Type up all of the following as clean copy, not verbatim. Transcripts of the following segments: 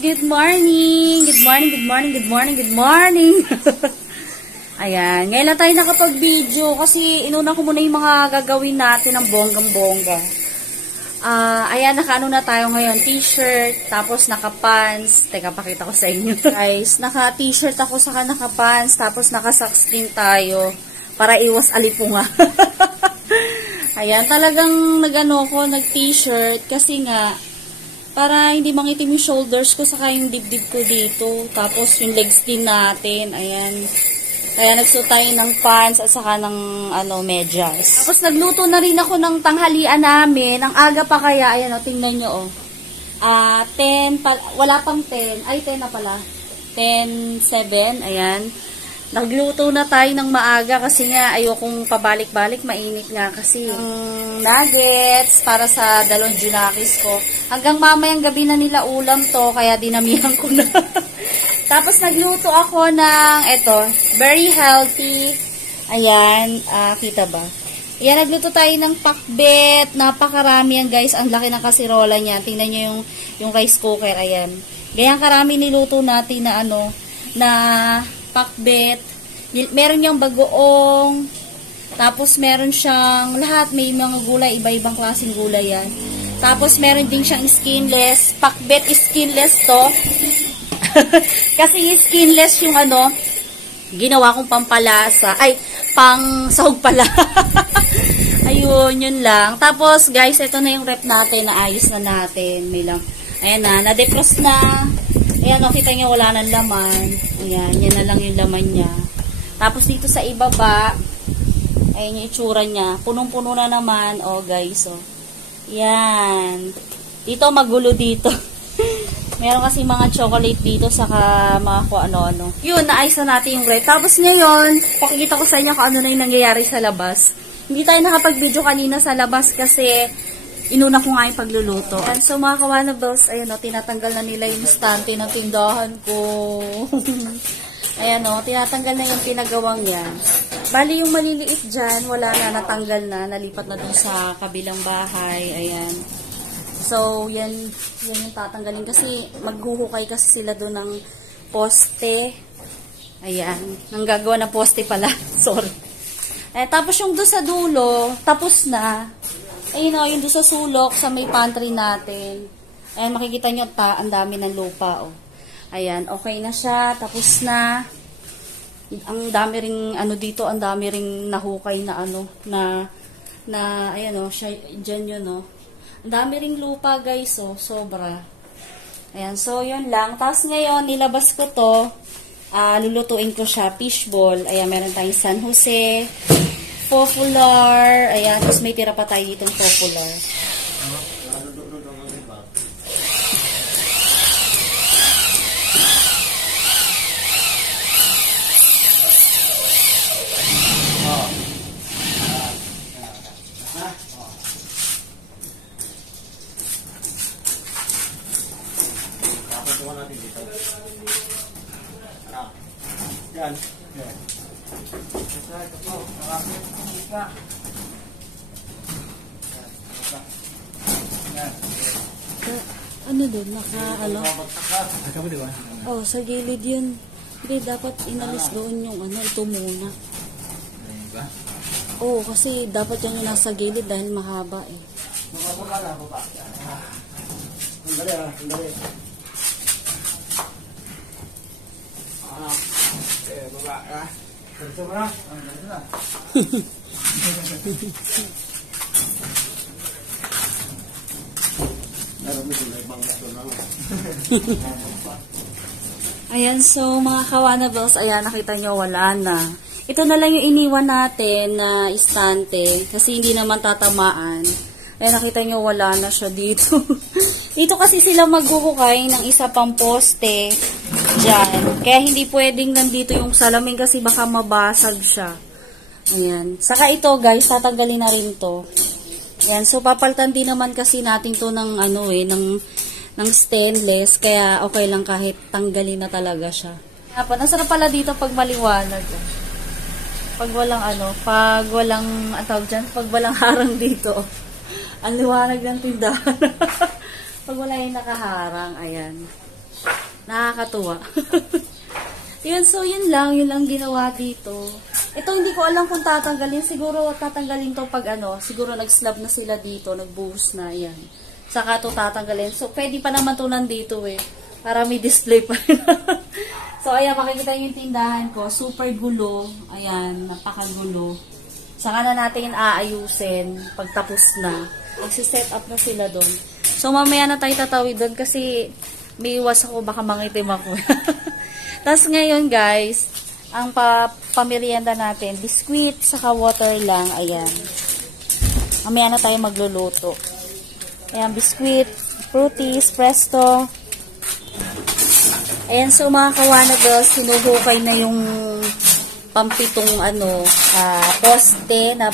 Good morning! Good morning, good morning, good morning, good morning! Ayan, ngayon lang tayo nakapag-video kasi inuna ko muna yung mga gagawin natin ng bonggang-bongga. Ayan, naka-ano na tayo ngayon, t-shirt, tapos naka-pants. Teka, pakita ko sa inyo. Guys, naka-t-shirt ako, saka naka-pants, tapos naka-socks din tayo para iwas alipunga. Ayan, talagang nag-ano ko, nag-t-shirt kasi nga, para hindi mangitim yung shoulders ko, saka yung dibdib ko dito. Tapos yung legs din natin. Ayan. Kaya nagsuot tayo ng pants at saka ng medyas. Tapos nagluto na rin ako ng tanghalian namin. Ang aga pa kaya. Ayan o, tingnan nyo o. 10, wala pang 10. Ay, 10 na pala. 10:07. Ayan. Nagluto na tayo ng maaga kasi nga ayokong pabalik-balik. Mainit nga kasi. Nuggets para sa dalawang junakis ko. Hanggang mamayang gabi na nila ulam to. Kaya dinamihan ko na. Tapos nagluto ako ng very healthy. Ayan. Kita ba? Ayan, nagluto tayo ng pakbet. Napakarami yan guys. Ang laki ng kasirola niya. Tingnan nyo yung rice cooker. Ayan. Gayang karami niluto natin na na pakbet. Meron niyang bagoong. Tapos meron siyang lahat. May mga gulay. Iba-ibang klaseng gulay yan. Tapos meron din siyang skinless. Pakbet skinless to. Kasi skinless yung ginawa kong pampalasa. Ay, pang sahog pala. Ayun, yun lang. Tapos guys, ito na yung rep natin. Naayos na natin. May lang. Ayan na. Na-defrost na. Ayan, kita nyo, wala nang laman. Ayan, yan na lang yung laman niya. Tapos dito sa ibaba, ayan yung itsura niya. Punong-puno na naman. Oh, guys, oh. Yan. Dito, magulo dito. Meron kasi mga chocolate dito, saka mga kung ano-ano. Yun, naayos na natin yung rep. Tapos ngayon, pakikita ko sa inyo kung ano na yung nangyayari sa labas. Hindi tayo nakapag-video kanina sa labas kasi inuna ko nga yung pagluluto. And so mga kawanables, ayan o, tinatanggal na nila yung stante ng tindahan ko. Ayan o, tinatanggal na yung pinagawang yan. Bali yung maliliit dyan, wala na, natanggal na, nalipat na dun sa kabilang bahay. Ayan. So, yan yung tatanggalin kasi maghuhukay kasi sila dun ng poste. Ayan, nang gagawa ng poste pala. Sorry. Tapos yung doon sa dulo, tapos na. Ayun o, yung doon sa sulok, sa may pantry natin. Ayan, makikita nyo, ang dami ng lupa, o. Ayan, okay na siya, tapos na. Ang dami ring, dito, ang dami ring nahukay na, ayan o, siya, dyan yun, o. Ang dami ring lupa, guys, o, sobra. Ayan, so, yun lang. Tapos ngayon, nilabas ko to, lulutuin ko siya, fishball. Ayan, meron tayong San Jose, popular. Ayan, tapos may tira pa tayo ditong popular. Yan. Ano doon? Oh, sa gilid yun. Hindi, dapat inalis doon yung ito muna. Oh, kasi dapat yan yung nasa gilid dahil mahaba eh. Andali. Baba ka. Ganito mo na. Ganito na. Ayan, so mga kawanables, ayan, nakita nyo, wala na. Ito na lang yung iniwan natin na istante kasi hindi naman tatamaan. Ayan, nakita nyo, wala na siya dito. Dito kasi sila maghuhukay ng isa pang poste dyan. Kaya hindi pwedeng nandito yung salamin kasi baka mabasag siya. Ayan. Saka ito guys, tatanggalin na rin to. Ayan. So, papalitan din naman kasi natin to ng ng stainless. Kaya okay lang kahit tanggalin na talaga siya. Nasarap pala dito pag maliwanag. Pag walang pag walang harang dito. Ang liwanag ng tindahan. Pag wala yung nakaharang, ayan. Nakakatuwa. Yun, so yun lang ginawa dito. Ito hindi ko alam kung tatanggalin. Siguro tatanggalin to pag siguro nag-slab na sila dito, nagbuhos na, yan. Saka to tatanggalin. So, pwede pa naman to nandito eh. Para may display pa rin. So, ayan, makikita yung tindahan ko. Super gulo. Ayan, napakagulo. Saka na natin aayusin pagtapos na. Magsiset up na sila doon. So, mamaya na tayo tatawid doon kasi may iwas ako, baka mangitim ako. Tapos ngayon guys, ang pamerienda natin, biskuit, saka water lang. Ayan. Mamaya na tayo magluluto. Ayan, biskuit, fruities, presto. Ayan, so mga kawanagos, sinuhukay na yung pampitong poste na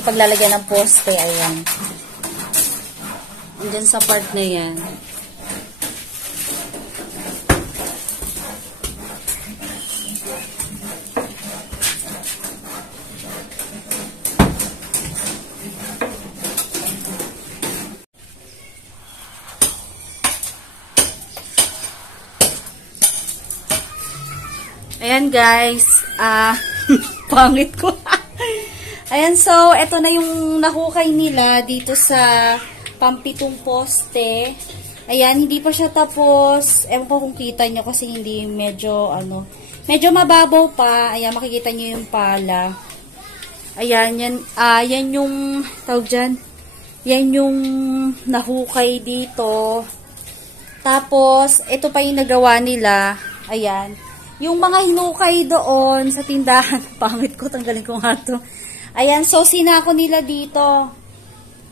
paglalagyan ng poste. Ayan. Andyan sa part na yan. Ayan guys, pangit ko. Ayan, so, eto na yung nahukay nila dito sa pampitong poste. Ayan, hindi pa siya tapos. Ewan ko kung kita nyo kasi hindi medyo, medyo mababaw pa. Ayan, makikita nyo yung pala. Ayan, yan yung, tawag dyan, yan yung nahukay dito. Tapos, ito pa yung nagawa nila. Ayan. Yung mga hinukay doon sa tindahan, pangit ko, tanggalin ko nga ito. Ayan, so sinako nila dito.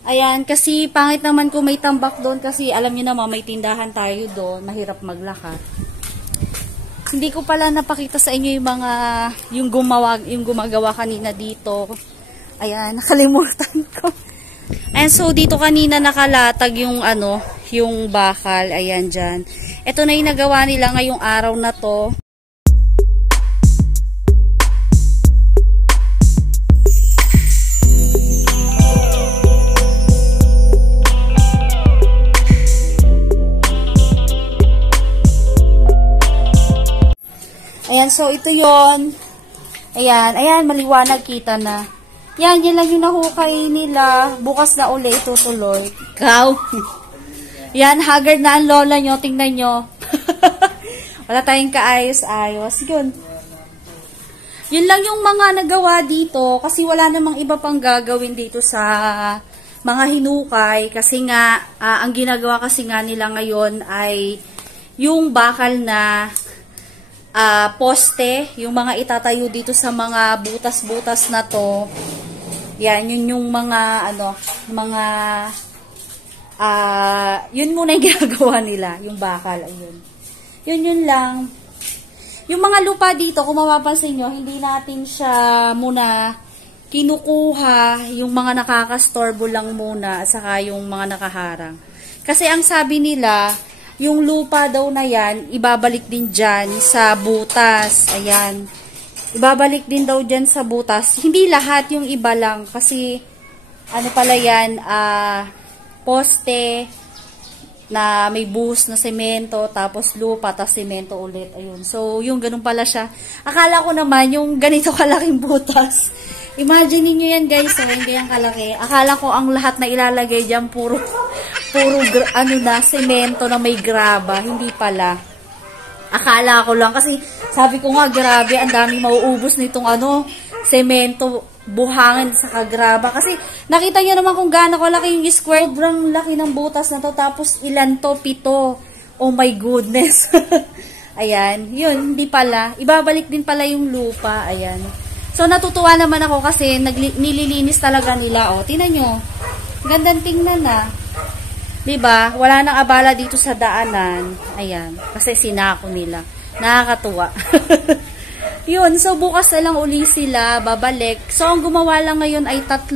Ayan, kasi pangit naman kung may tambak doon kasi alam niyo naman may tindahan tayo doon, mahirap maglakad. Hindi ko pala napakita sa inyo yung gumagawa kanina dito. Ayan, nakalimutan ko. Ayan, so dito kanina nakalatag yung yung bakal, ayan dyan. Ito na yung nagawa nila ngayong araw na to. Ayan, so ito yon. Ayan, maliwanag, kita na. Yan lang yung nahukay nila. Bukas na uli itutuloy. Cow. Yan, haggard na ang lola nyo. Tingnan nyo. Wala tayong kaayos-ayos. Yun lang yung mga nagawa dito. Kasi wala namang iba pang gagawin dito sa mga hinukay. Kasi nga, ang ginagawa kasi nga nila ngayon ay yung bakal na poste, yung mga itatayo dito sa mga butas-butas na to. Yan, yun yung mga yun muna yung ginagawa nila, yung bakal, ayun. Yun lang. Yung mga lupa dito, kung mapapansin nyo, hindi natin siya muna kinukuha, yung mga nakakastorbo lang muna, at saka yung mga nakaharang. Kasi ang sabi nila, yung lupa daw na yan, ibabalik din dyan sa butas. Ayan. Ibabalik din daw dyan sa butas. Hindi lahat, yung iba lang. Kasi, pala yan, poste na may buhos na semento, tapos lupa, tapos semento ulit. Ayun. So, yung ganun pala siya. Akala ko naman, yung ganito kalaking butas. Imagine niyo yan guys, hindi yan kalaki. Akala ko ang lahat na ilalagay dyan, puro semento na may graba. Hindi pala. Akala ko lang kasi sabi ko nga, grabe, ang dami mauubos nitong semento, buhangin sa kagraba. Kasi nakita niyo naman kung gaano kalaki yung square. Sobrang laki ng butas na to. Tapos ilan to? 7. Oh my goodness. Ayan. Yun, hindi pala. Ibabalik din pala yung lupa. Ayan. So, natutuwa naman ako kasi nililinis talaga nila. O, tingnan nyo. Gandang tingnan na. Diba? Wala nang abala dito sa daanan. Ayan. Kasi sinako nila. Nakakatuwa. Yun. So, bukas na lang uli sila. Babalik. So, ang gumawa lang ngayon ay 3.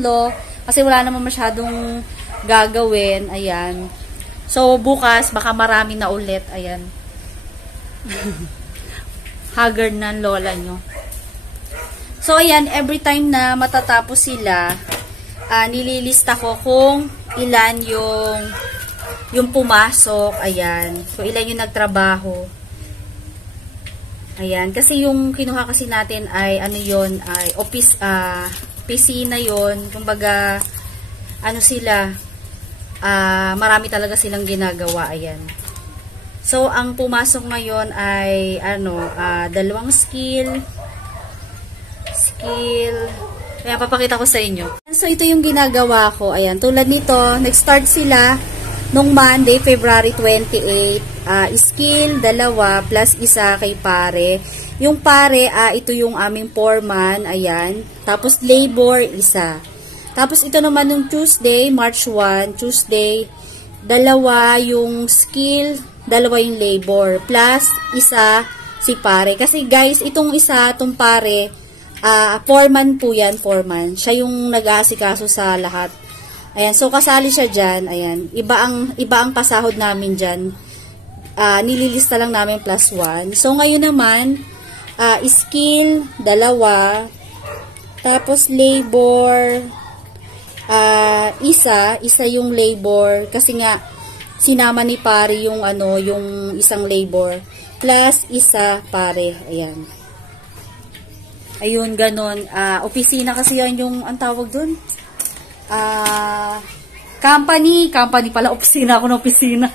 Kasi wala naman masyadong gagawin. Ayan. So, bukas, baka marami na ulit. Ayan. Haggard na lola nyo. So, ayan, every time na matatapos sila, nililista ko kung ilan yung pumasok, ayan. So, ilan yung nagtrabaho. Ayan, kasi yung kinuha kasi natin ay, ano yun, ay office, piscina yun. Kumbaga, ano sila, marami talaga silang ginagawa, ayan. So, ang pumasok ngayon ay, ano, 2 skill. Ayan, papakita ko sa inyo. So, ito yung ginagawa ko, ayan. Tulad nito, nag-start sila nung Monday, February 28, skill, 2, plus isa kay pare. Yung pare, ito yung aming foreman, ayan. Tapos, labor, isa. Tapos, ito naman yung Tuesday, March 1, Tuesday, 2 yung skill, 2 yung labor, plus isa si pare. Kasi, guys, itong isa, itong pare, foreman po yan, foreman. Siya yung nag-aasikaso sa lahat. Ayan, so kasali siya dyan. Ayan, iba ang pasahod namin dyan. Nililista lang namin plus 1. So, ngayon naman, skill, 2. Tapos, labor, isa yung labor. Kasi nga, sinama ni pare yung, yung isang labor. Plus, isa pare. Ayan. Ayun, ganon. Opisina kasi yan yung, ang tawag dun? Company pala, opisina ako ng opisina.